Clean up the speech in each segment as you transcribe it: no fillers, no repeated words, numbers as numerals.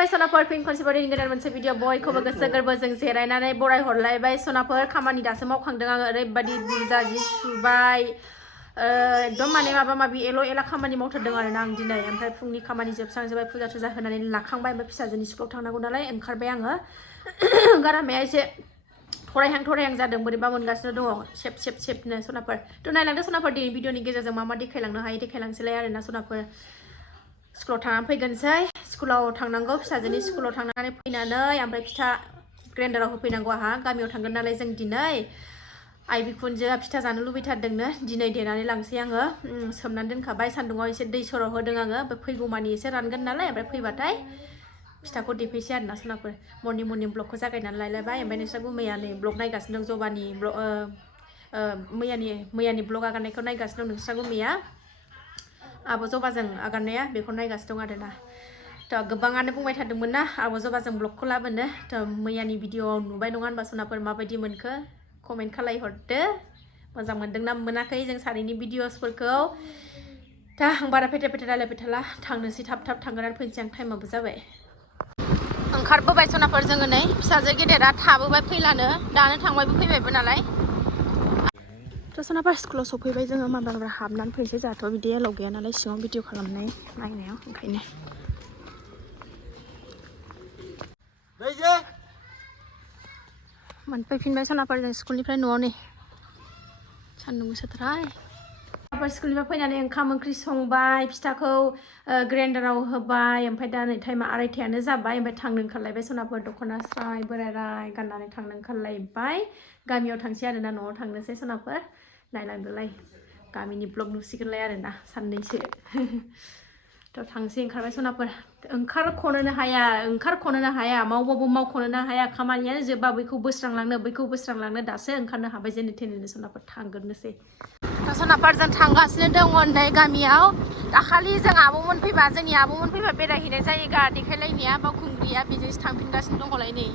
खुलुमबाय सनाफोर फिन खनसेबाव गोदान मोनसे भिडिअ बयखौबो गोसो गोरबोजों जिरायनानै बराय हरलायबाय सनाफोर खामानि दासो मावखांदों आङो ओरैबायदि बुरजा जि सुबाय एकदम माने माबा माबि एला खामानि मावथारदों आरोना आं दिनै ओमफ्राय फुंनि खामानि जोबस्रांजोबबाय फुजा थुजा होनानै लाखांबाय ओमफ्राय फिसाजोनि स्कुलाव थांनांगौ नालाय ओंखारबाय आङो गारामाया एसे थरायहां जादों बोरैबा मोनगासिनो दङ सेबनो सनाफोर थ' नायलांदो सनाफोर दिनै भिडिअनि गेजेरजों मा देखायलांनो हायो देखायलांसैलाय आरोना सनाफोर स्कुलाव थांनानै फैगोनसै स्कुलाव थांनांगौ फिसाजोनि स्कुलाव थांनानै फैनानै ओमफ्राय फिथा ग्राइन्डाराव होफैनांगौ आहा गामियाव थांगोन नालाय जों दिनै आइ बिखुनजोआ फिथा जानो लुबैथारदोंनो दिनै देनानै लांसै आङो सोमनानै दोनखाबाय सान्दुङाव एसे दै सर' होदों आङो ओमफ्राय फैगौमानि एसे रानगोन नालाय ओमफ्राय फैबाथाय फिथाखौ देफैसै आरोना सनाफोर मर्निं ब्लगखौ जागायनानै लायलायबाय ओमफ्राय नोंस्रा गुमैया नै ब्लग नायगासिनो दं जबानि मैयानि ब्लग आगारनायखौ नायगासिनो दं नोंस्रा गुमैया आब' जबाजों आगारनाया बेखौ नायगासिनो दं आरोना थ' गोबाङानो बुंबाय थादोंमोन ना आब' जबाजों ब्लगखौ लाबोनो थ' मैयानि भिडिअ'आव नुबाय नङा होनबा सनाफोर माबायदि मोनखो कमेन्ट खालायहरदो मोजां मोनदोंना मोनाखै जों सानैनि भिडिअ'सफोरखौ दा आं बारा फेथेर रायलायबाय थाला थांनोसै थाब थांगोन फैनोसै आं टाइमाबो जाबाय ओंखारबोबाय सनाफोर जोङो नै फिसाजो गेदेरा थाबोबाय फैलानो दानो थांबायबो फैबायबो नालाय थ' सनाफोर स्कुलाव सफैबाय जोङो माबा हाबनानै फैनोसै जोंहाथ' बिदि एलाव गैया नालाय सिङाव भिडिअ खालामनाय नायनायाव ओंखायनो मोनफैफिनबाय सनाफोर जों स्कुलनिफ्राय न'आव नै सान्दुं गोसाथार स्कुलनिफ्राय फैनानै ओंखाम ओंख्रि संबाय फिथाखौ ग्राइन्डाराव होबाय ओमफ्राय दा नै टाइमा 2:30 जाबाय ओमफ्राय थांनो ओंखारलायबाय सनाफोर दख'ना स्राय बोराय गाननानै थांनो ओंखारलायबाय गामियाव थांसै आरोना न'आव थांनोसै सनाफोर नायलांदोलाय गामिनि ब्लग नुसिगोनलाय आरोना साननैसो थ' थांसै ओंखारबाय सनाफोर ओंखारख'नोनो हाया मावबाबो मावख'नोनो हाया खामानियानो जोबा बैखौ बोस्रांलांनो दासो ओंखारनो हाबाय जेने थेने सनाफोर थांग्रोनोसै थ' सनाफोर जों थांगासिनो दङ नै गामियाव दाखालि जों आब'मोन फैबा बेरायहैनाय जायगा देखायलायनाया बावखुंग्रिया बेजोंसो थांफिनगासिनो दङलाय नै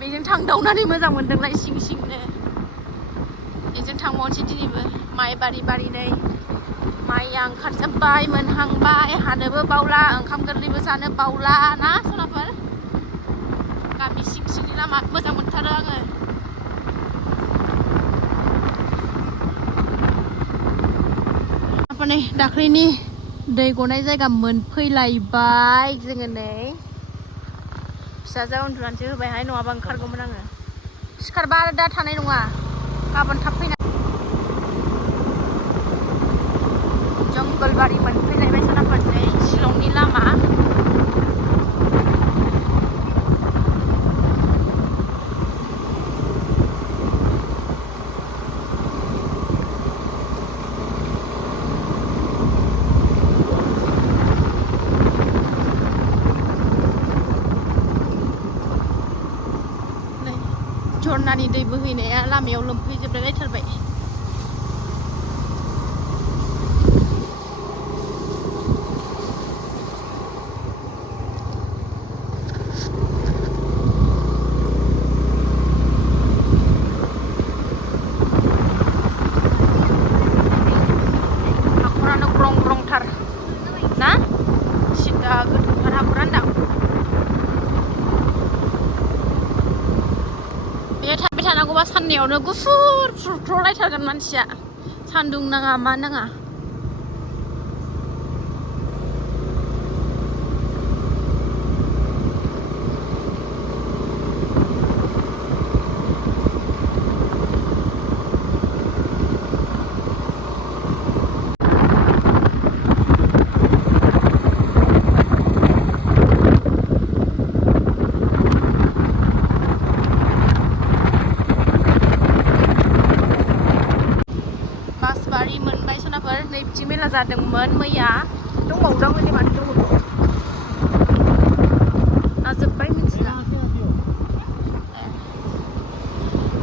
बेजों थांदावनानै मोजां मोनदोंलाय सिंनो बेजों थांबावनोसै दिनैबो माइ बारि नै माइया ओंखारजोब्बाय मोनहांबाय हानोबो बावला ओंखाम गोरलैबो जानो बावला ना सनाफोर गामि सिंनि लामा मोजां मोनथारो आङो नै दाख्लैनि दै गनाय जायगा मोनफैलायबाय जोङो नै फिसाजोआ उन्दुनानैसो होबायहाय नङाबा ओंखारगौमोन आङो सिखारबा आरो दा थानाय नङा गाबोन थाब फैना जंगलबारि मोनफैलायबाय सनाफोर नै शिलंनि लामा झरनानि दै बोहैनाया लामायाव लोमफैजोबलायथारबाय हाखरानो ग्रंथार ना सिदा गोथौथार हाखरानो दां बे थाबाय थानांगौबा साननैयावनो गुफुर फुरख्र'लायथारगोन मानसिया सान्दुं नाङा मा नाङा मोनबाय सनाफोर नै बिथिं मेला जादोंमोन मैया दंबावोदां हनै माथो दंबावो ना जोब्बाय मिथिला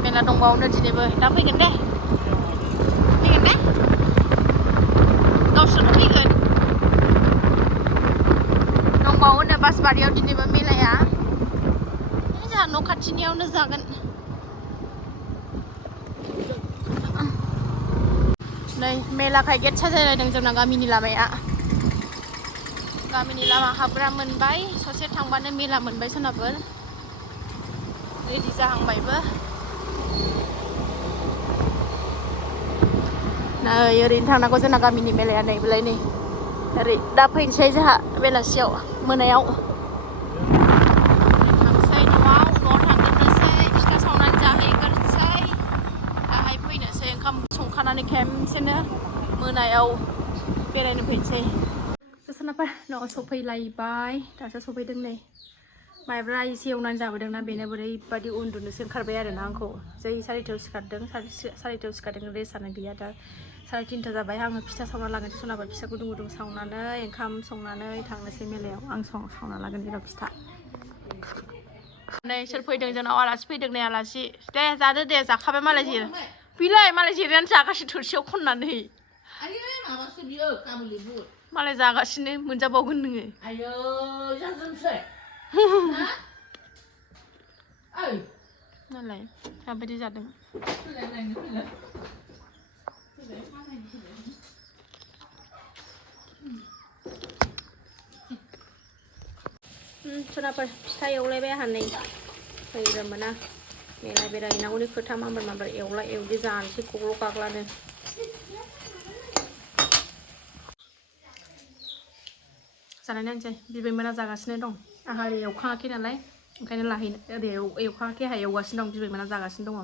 मेला दंबावोनो दिनैबो दा फैगोन दे गावसोरनो फैगोन दंबावोनो बासबारियाव दिनैबो मेलाया जोंहा न' खाथिनियावनो जागोन नै मेलाखाय गेट साजायलायदों जोंना गामिनि लामाया गामिनि लामा हाबग्रा मोनबाय ससे थांबानो मेला मोनबाय सोनाबफोर रेडि जाहांबायबो नै ओरैनो थांनांगौ जोंना गामिनि मेलाया नै बेलाय नै ओरै दा फैनोसै जोंहा बेलासियाव मोनायाव थांसै न'आव थांग्रोनोसै फिथा सावनानै जाहैग्रोनोसै दाहाय फैनोसै ओंखाम संखानानै खेमसेनो मोनायाव बेरायनो फैनोसै सोनाबफोर न'आव सफैलायबाय दासो सफैदों नै माइब्रा एसे एवनानै जाबोदोंना बेनो बोरैबादि उन्दुनोसो ओंखारबाय आरोना आंखौ जै 4:30 सिखारदों 4:30 सिखारदों रेस्टआनो गैया दा 3:30 जाबाय आङो फिथा सावना लागोनसै सोनाबफोर फिथा गुदुं गुदुं सावनानै ओंखाम संनानै थांनोसै मेलायाव आं सावना लागोन जेराव फिथा नै सोर फैदों जोंनाव आलासि फैदों नै आलासि दे जादो दे जाखाबाय मालाय बिलाय मालाय जिरायनानै जागासिनो थोरसियाव खननानै मालाय जागासिनो मोनजाबावगोन नोङो नालाय माबायदि जादों सोनाबफोर फिथा एवलायबाय आंहा नै फैग्रो मोना मेला बेरायहैनांगौनि खोथा माबार एवला एवदि जानोसै गग्ल' गाग्लानो जानाय नायनोसै बिबैमोना जागासिनो दं आंहा ओरै एवखाङाखै नालाय ओंखायनो लाहैनो ओरै एवखाङाखै आंहा एवगासिनो दं बिबैमोना जागासिनो दङ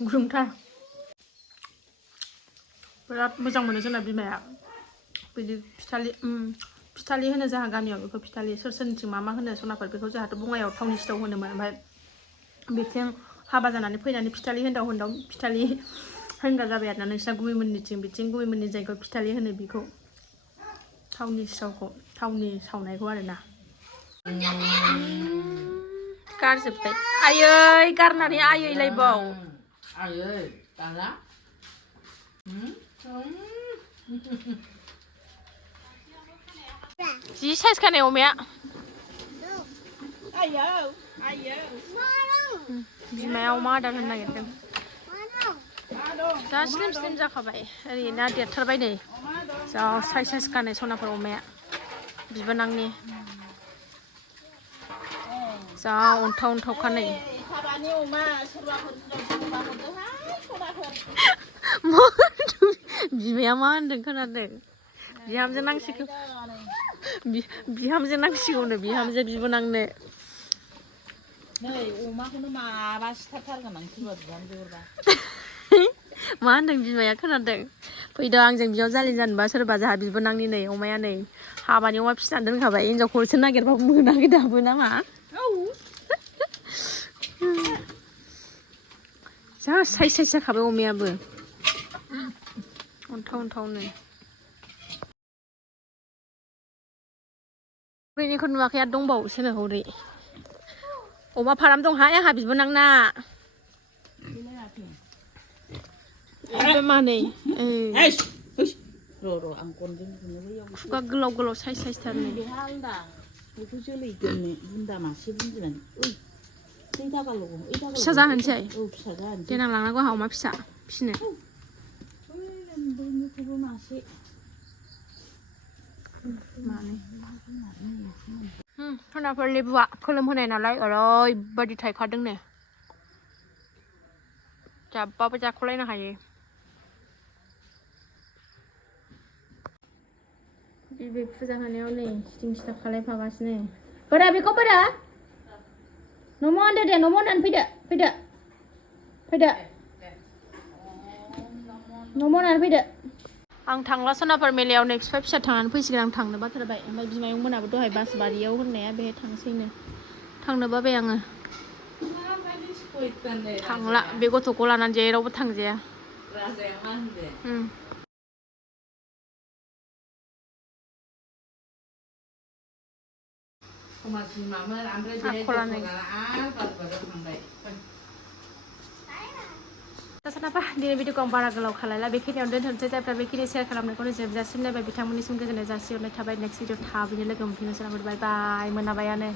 गुदुंथार बिराद मोजां मोनो जोंना बिमाया बिदि फिथालि होनो जोंहा गामियाव बेखौ फिथालि सोरनिथिं मा होनो सनाफोर बेखौ जोंहाथ' बङाइयाव थावनि सिथाव होनोमोन ओमफ्राय बिथिं हाबा जानानै फैनानै फिथालि होनदाव फिथालि होनग्रा जाबाय आरोना नोंसिना गुबैमोननिथिं बिथिं गुबैमोननि जायगायाव फिथालि होनो बेखौ थावनि सिथावखौ थावनि सावनायखौ आरोना गारजोब्बाय आयै गारनानै आयैलायबाव आयै दाला जि साइज खानाय अमाया बिमाया अमा आदार होनो नागिरदों जा स्लिम जाखाबाय ओरैनो देरथारबाय नै जा साइज खानाय सनाफोर अमाया बिबोनांनि जा अन्थाव खानाय बिमाया मा होनदों खोनादों बिहामजो नांसिगौ बिहामजो नांसिगौनो बिहामजो बिबोनांनो नै अमाखौनो माबा सिथारथारगोन आं सोरबा बिहामजो हरबा मा होनदों बिमाया खोनादों फैदो आंजों बिजावजालि जानोबा सोरबा जोंहा बिबोनांनि नै अमाया नै हाबानि अमा फिसिनानै दोनखाबाय हिनजावखौसो नागिरबाबो मोनाखै दाबो नामा जा साइज जाखाबाय अमायाबो अन्थावनो हरैनिखौ नुवाखै आरो दंबावोसो नो हरै अमा फाराम दंहाय आंहा बिबोनांना मानै खुगा गोलाव साइज थारनो फिसा जाहोनोसै देनां लांनांगौ आंहा अमा फिसा फिसिनो सनाफोर लेबुआ खोलोम होनाय नालाय ओरैबायदि थायखादोंनो जाब्बाबो जाख'लायनो हायो बिबै फुजा होनायाव नै सिथिं खालायफागासिनो बोरा बेखौ बोरा न'म होनदो दे न'म होननानै फैदो न'म होननानै फैदो आं थांला सनाफोर मेलायाव नै बिफा फिसा थांनानै फैसिगोन आं थांनो बाथारबाय ओमफ्राय बिमायं मोनाबो दहाय बासबारियाव होननाया बेहाय थांसैनो थांनो बाबाय आङो थांला बे गथ'खौ लानानै जेरावबो थांजाया सानाफा दिनै भिडिअखौ आं बारा गोलाव खालायला बेखिनियावनो दोनथ'नोसै जायफ्रा बेखिनि शेयार खालामनायखौनो जोब जासिमलायबाय बिथांमोननिसिम गोजोननाय जासिहरनाय थाबाय नेक्स्ट भिडिअ थाबैनो लोगो मोनफिननोसै बाय बाय मोनाबायानो